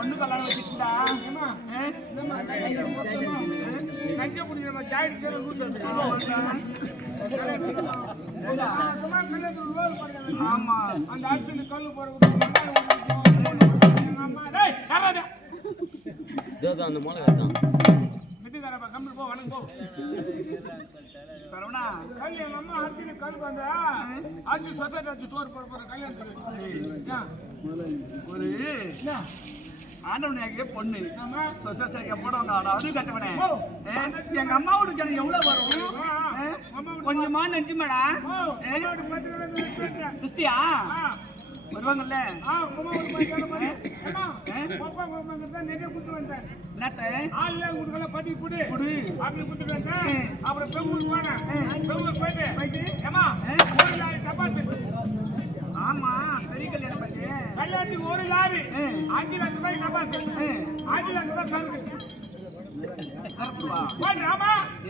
ஒண்ணு கல்யாணம் வச்சுட்டா கஞ்ச குடி நம்ம ஜாயின் ஆமா அந்த ஆட்சியில் கல்லு போற அந்த மூளை தான் வீட்டுக்காரப்பா கம்பி போ வணங்க போ சரவணா கல் எங்க அம்மா ஆட்சியில் கல் வந்தா ஆட்சி சொத்தாச்சு சோறு போற கல்யாணத்துக்கு ஒரு ஆண்டவனுக்கு பொண்ணு சொசைட்டிக்கு போடுவாங்க அதுவும் கட்டவனே எங்க அம்மாவோட ஜனம் எவ்வளவு வரும் கொஞ்சமா நெஞ்சு மேடம் கிறிஸ்டியா வருவாங்கல்ல நிறைய குத்து வந்தேன் பட்டி குடு அப்படி குட்டு வந்தேன் அப்புறம் பெங்களூர் போனேன் பெங்களூர் போயிட்டு ஏமா ஆமா பெரிய கல்யாணம் பண்ணி கல்யாணத்துக்கு ஒரு லாரி 5 லட்சம் ரூபாய் டபாத்து 5 லட்சம் ரூபாய் சரக்கு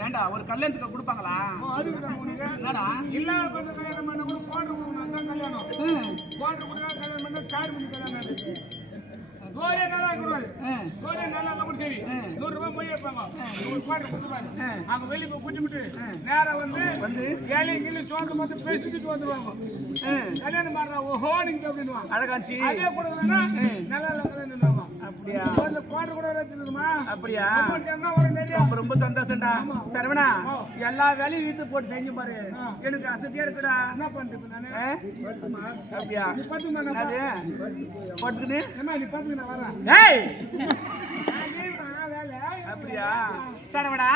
ஏண்டா ஒரு கல்யாணத்துக்கு கொடுப்பாங்களா என்னடா இல்லாத கொஞ்சம் கல்யாணம் பண்ண கூட போட்டு கொடுக்கணும் கல்யாணம் போட்டு கொடுத்தா கல்யாணம் பண்ண கார் பண்ணி கல்யாணம் சோரே நல்லா கூடாது சோரே நல்லா கூட சரி 100 ரூபாய் போய் வைப்பாங்க ஒரு பாட்டு கொடுத்துருவாங்க அங்க வெளியே போய் குடிச்சுட்டு நேரம் வந்து ஏழை கிளி சோறு மட்டும் பேசிட்டு வந்துருவாங்க கல்யாணம் மாறுறா ஓஹோனிங்க அப்படின்னுவாங்க அழகாச்சி அதே கூட நல்லா கல்யாணம் அப்படியா பாட்டு கூட வச்சுருக்குமா அப்படியா ரொம்ப சந்தோஷம்டா சரவணா எல்லா வேலையும் வீட்டு போட்டு செஞ்சு பாரு எனக்கு அசதியா இருக்குடா என்ன பண்றது அப்படியா பட்டுக்குன்னு நீ பட்டுக்கு நான் வரேன் அப்படியா சரவணா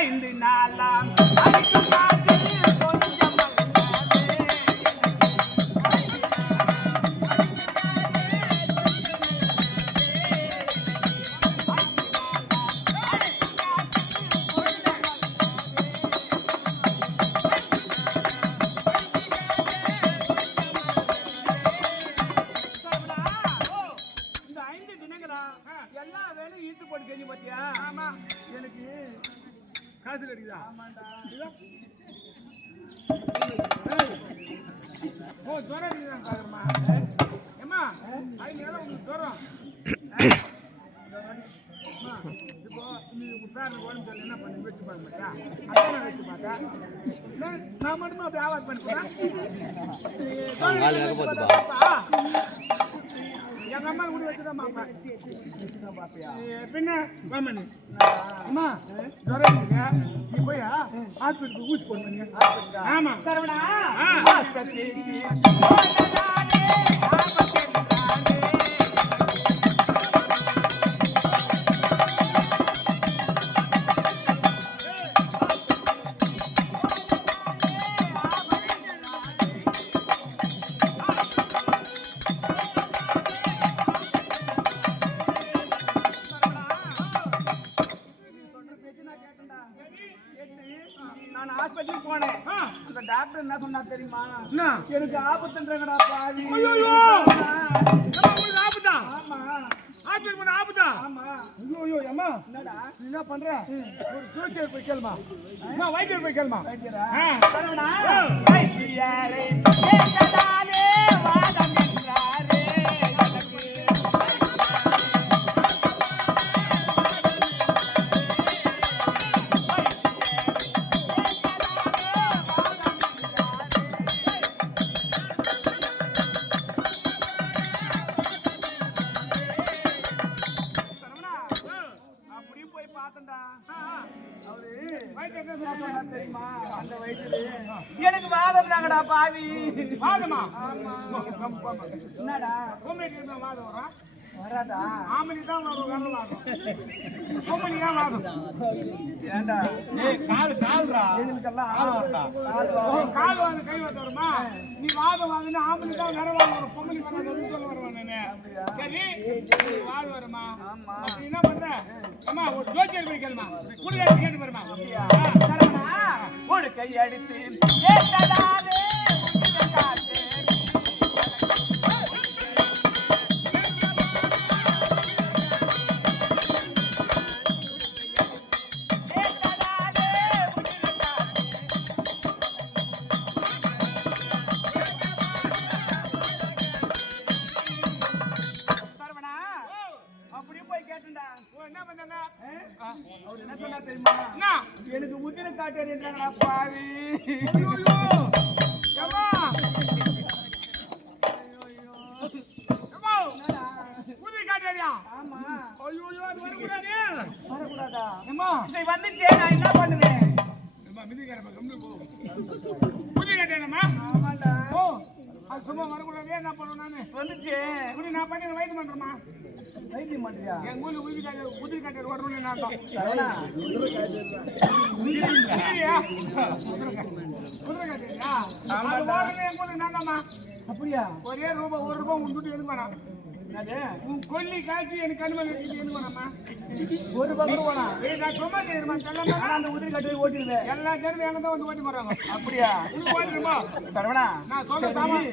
ஐந்து நாளா எல்லா வேலையும் ஈட்டு போட்டு செஞ்சு பாத்தியா ஆமா எனக்கு காசு கிடைக்குதா ஓ ஜுரம் இருக்குதான் பாருமா ஏமா அது மேல உங்களுக்கு ஜுரம் இப்போ நீ பேருக்கு உடம்பு சொல்லி என்ன பண்ணி வச்சு பார்க்க மாட்டா அதான் வச்சு பார்த்தா நான் மட்டும் அப்படி ஆவாஸ் பண்ணிப்பேன் எங்க அம்மா கூட வச்சுதான் பின்ன வாமனி அம்மா ஜுரம் இருக்குங்க நீ போய் ஹாஸ்பிட்டலுக்கு ஊசி போடுங்க ஆமா சரவணா நான் ஹாஸ்பிட்டலுக்கு போனேன் அந்த டாக்டர் என்ன சொன்னா தெரியுமா எனக்கு ஆபத்துன்றங்கடா பாவி ஆபத்தா ஆமா ஹாஸ்பிட்டல் போன ஆபத்தா ஆமா ஐயோ அம்மா என்னடா நீ என்ன பண்ற ஒரு ஜோசியர் போய் கேளுமா அம்மா வைத்தியர் போய் கேளுமா வைத்தியரா சரவணா வைத்தியரே கேட்டதாலே வாதம் என்றாரே எனக்கு வாதம்னாங்கடா பாவி வாதமா என்னடா வாதம் வரா வராதா ஆமணி தான் வரும் வாதம் கோமணி தான் வாதம் ஏண்டா கால்ரா கால் வாங்க கை வருமா நீ வாதம் வாங்கினா ஆமணி தான் வேற வாங்க பொம்மணி வர சொல்ல வருவான் சரி வாதம் வருமா நீ என்ன பண்ற அம்மா ஒரு ஜோதியர் போய் கேளுமா கூட கேட்டு வருமா ஒரு கை அடித்து கேட்டதாலே பண்ணாங்க அவர் என்ன சொன்னா தெரியுமா? என்ன எனக்கு முத்திர காட்டேன்றாங்கடா பாவி. ஐயோ ஏமா ஏமா புதி காட்டறியா? ஆமா. ஐயோ அது வரக்கூடாதே. வரக்கூடாதா? ஏமா இதை வந்துச்சே நான் என்ன பண்ணுவேன்? ஏமா மிதிக்காரப்பா கம்மி போ. புதி காட்டேனம்மா? ஆமாடா. ஓ அது சும்மா வரக்கூடாதே. என்ன பண்ணுவேன் நானு? வந்துச்சே. புதி நான் பண்ணி வைத்து பண்றேம்மா. வைத்தியம் பண்றியா? எங்க ஊர்ல புதி காட்டர் வரணும்னு நான் தான். சரவணா. புதியா? புதிரை காட்டறியா? அது வாடனே எங்க ஊர்ல நான் தான்மா. அப்படியா? ஒரே ரூபாய் 1 ரூபாய் உண்டுட்டு எடுக்க வேணாம். என்னது? உன் கொல்லி காய்ச்சி எனக்கு கண்மணி வச்சுட்டு எடுக்க வேணாமா? ஒரு பக்கம் போனா நான் சும்மா செய்யணுமா? செல்லமா அந்த உதிரி கட்டை ஓட்டிடுவேன். எல்லா பேரும் எங்க தான் வந்து ஓட்டி போறாங்க. அப்படியா? ஓட்டிடுமா? சரவணா, நான் சொல்ற சாமான்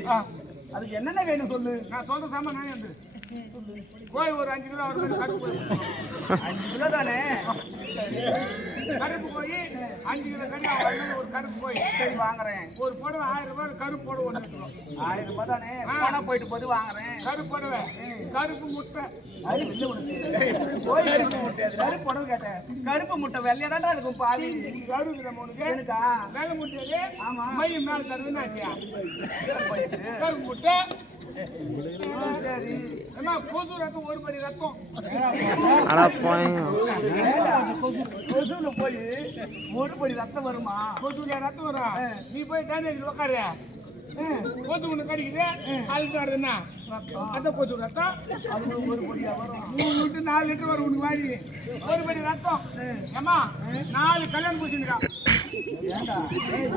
அதுக்கு என்னென்ன வேணும் சொல்லு. நான் சொல்ற சாமான் நான் வந்து கோய் ஒரு 5 கிலோ ஒரு கருப்பு 5 கிலோ தானே? கருப்பு போய் 5 கிலோ கறி ஒரு கருப்பு போய் சரி வாங்குறேன். ஒரு புடவை 1000 ரூபாய் கருப்பு புடவை 1 கிலோ 1000 ரூபாய் தானே? போனா போயிட்டு போது வாங்குறேன். கருப்பு புடவை கருப்பு முட்டை அது இல்ல உனக்கு. போய் கருப்பு முட்டை. கருப்பு புடவை கேட்டேன். கருப்பு முட்டை வெள்ளையா தான்டா இருக்கும் பாதி. கருப்பு நம்ம உனக்கு எனக்கா? வெள்ளை முட்டையே ஆமா. மை மேல தருதுன்னு ஆச்சியா கருப்பு முட்டை. சரி. ஏமா பொது ரத்தம் ஒரு படி ரத்தம் கொசுல போய் ஒரு படி ரத்தம் வருமா? பொதுல ரத்தம் வரும். நீ போய் டேனேஜ் உட்காரு. கொது ஒண்ணு கடிக்குது அழுத்தாடுதுன்னா அந்த கொது ரத்தம் அது ஒரு படியா வரும். 3 லிட்டர் 4 லிட்டர் வரும் உனக்கு வாங்கி ஒரு படி ரத்தம். ஏமா 4 கல்யாணம் பூசிருக்கா. ஏண்டா?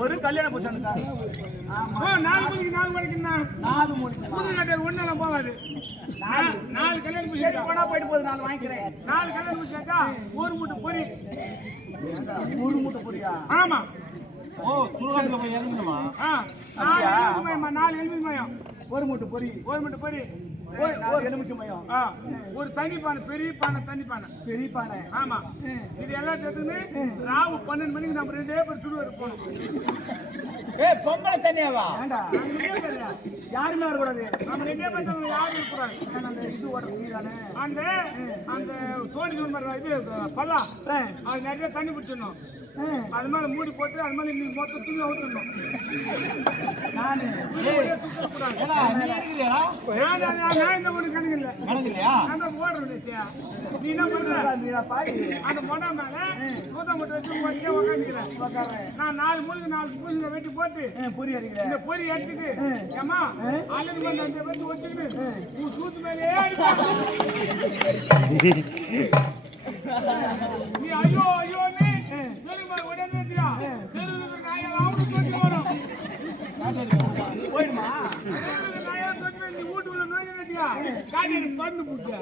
ஒரு கல்யாண பூசணுக்கா? ஆமா. 4 மணிக்கு 4 மணிக்கு 4 மணிக்கு. புது கட்டர் ஒண்ணெல்லாம் போகாது. 4 கல்யாணம் பூசிருக்கா. போனா போயிட்டு போது நான் வாங்கிக்கிறேன். 4 கல்யாணம் பூசிருக்கா ஒரு மூட்டை பொரி. 3 மூட்டை பொரியா? ஆமா. ஓ, சுடுகாட்டுல போய் இறங்கணுமா? 4 எலுமிச்சம்பழம் ஒரு மூட்டை பொரி. ஒரு மூட்டை பொரி. ஒரு எலுமிச்சம்பழம். ஒரு தண்ணி பானை பெரிய பானை தண்ணி பானை பெரிய பானை. ஆமா. இது எல்லாம் சேர்த்துன்னு ராவு 12 மணிக்கு நம்ம 2 பேர் சுடுவார் போனோம். பொம்பளை தண்ணியாவா? வேண்டா. யாருமே வரக்கூடாது. நம்ம 2 பேர் யாரும் இருக்கக்கூடாது. அந்த இது ஓடுறானே அந்த அந்த தோணி இது பல்லா அது நிறைய தண்ணி பிடிச்சிடணும். அது மேல மூடி போட்டு அது மேல நீ மொத்தம் தூங்கி ஊற்றணும். நானு நான் இந்த ஒரு கணக்கு இல்லை. நான் ஓடுறேன். நீ என்ன பண்ற? அந்த மொடை மேல சூத்த மூட்டை வச்சு உட்காந்துக்கிறேன். நான் 4 மூலிகை 4 பூசிங்க வெட்டி போட்டு பொறி அடிக்கிறேன். இந்த பொறி அடிச்சுட்டு ஏமா அழுது பண்ண அந்த வச்சு வச்சுக்கிட்டு உன் சூத்து மேலே நீ ஐயோ ஐயோ நீ உடனே போயிடுமா? நீ வீட்டுக்குள்ள நோய்யா காடி எனக்கு பறந்து போட்டு.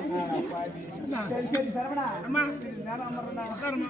சரி சரி சரவணா. அம்மா நேரம் உட்காருமா.